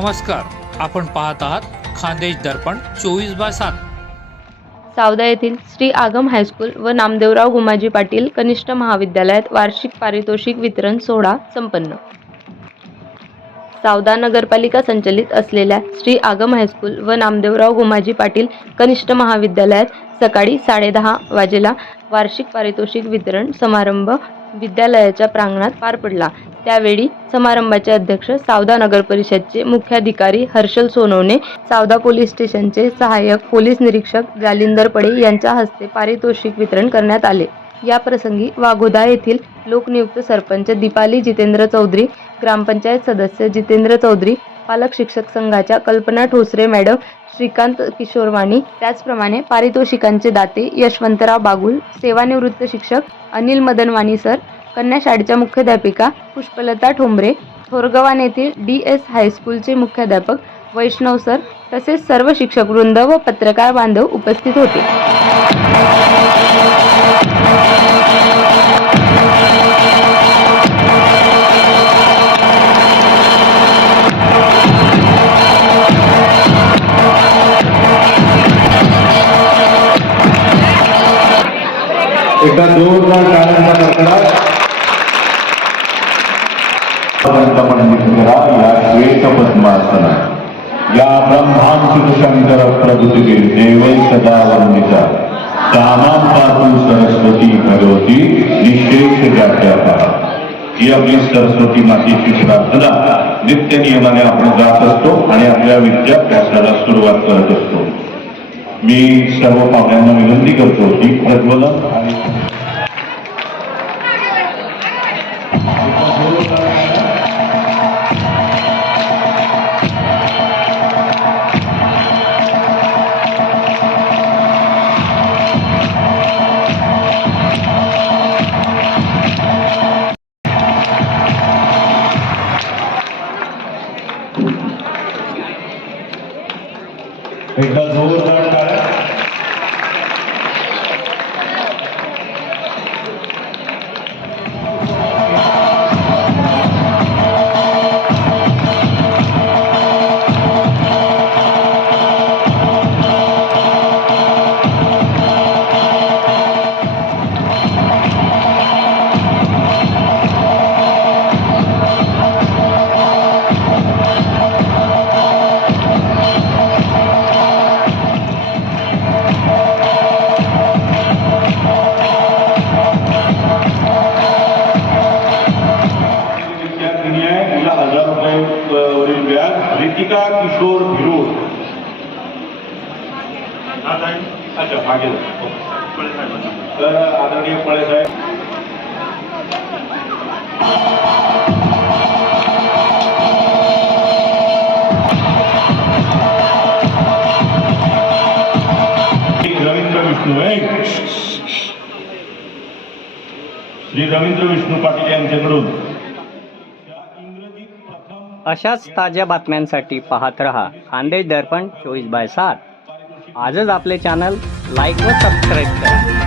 नमस्कार. आपण पाहत आहात खानदेश दर्पण चोवीस बाय सात. सावदा येथील श्री आगम हायस्कूल व नामदेवराव गुमाजी पाटील कनिष्ठ महाविद्यालयात वार्षिक पारितोषिक वितरण सोहळा संपन्न. सावदा नगरपालिका संचलित असलेल्या श्री आगम हायस्कूल व नामदेवराव गुमाजी पाटील कनिष्ठ महाविद्यालयात सकाळी साडेदहा वाजेला वार्षिक पारितोषिक वितरण समारंभ विद्यालयाच्या प्रांगणात पार पडला. त्यावेळी समारंभाचे अध्यक्ष सावदा नगर परिषदचे मुख्याधिकारी हर्षल सोनवणे सावदा पोलीस स्टेशनचे सहाय्यक पोलीस निरीक्षक जालिंदर पडे यांच्या हस्ते पारितोषिक वितरण करण्यात आले. या प्रसंगी वाघोदा येथील लोकनियुक्त सरपंच दीपाली जितेंद्र चौधरी ग्रामपंचायत सदस्य जितेंद्र चौधरी पालक शिक्षक संघाच्या कल्पना ठोसरे मॅडम श्रीकांत किशोरवाणी. त्याचप्रमाणे पारितोषिकांचे दाते यशवंतराव बागुल सेवानिवृत्त शिक्षक अनिल मदनवाणी सर कन्या शाळेच्या मुख्याध्यापिका पुष्पलता ठोंबरे थोरगवान येथील डी एस हायस्कूलचे मुख्याध्यापक वैष्णव सर तसेच सर्व शिक्षक वृंद व पत्रकार बांधव उपस्थित होते. एकदा जोरदार टाळ्यांचा कडकडाट करा या श्वेत पद्मासना या ब्रह्मांकुर शंकर प्रभुतिगे देवै सदा वंदिता कामांपासून सरस्वती भगवती निशेष जात्यापा ही आपली सरस्वती मातेची प्रार्थना नित्य नियमाने आपण जात असतो आणि आपल्या विद्याभ्यासाला सुरुवात करत असतो. मी सर्व पाहुण्यांना विनंती करतो की प्रज्वलन आणि अच्छा मागे तर आदरणीय फळे साहेब श्री रवींद्र विष्णू पाटील यांच्याकडून. अशाच ताज्या बातम्यांसाठी पाहत रहा. खानदेश दर्पण चोवीस बाय सात. आजच आपले चॅनल लाईक व सबस्क्राईब करा.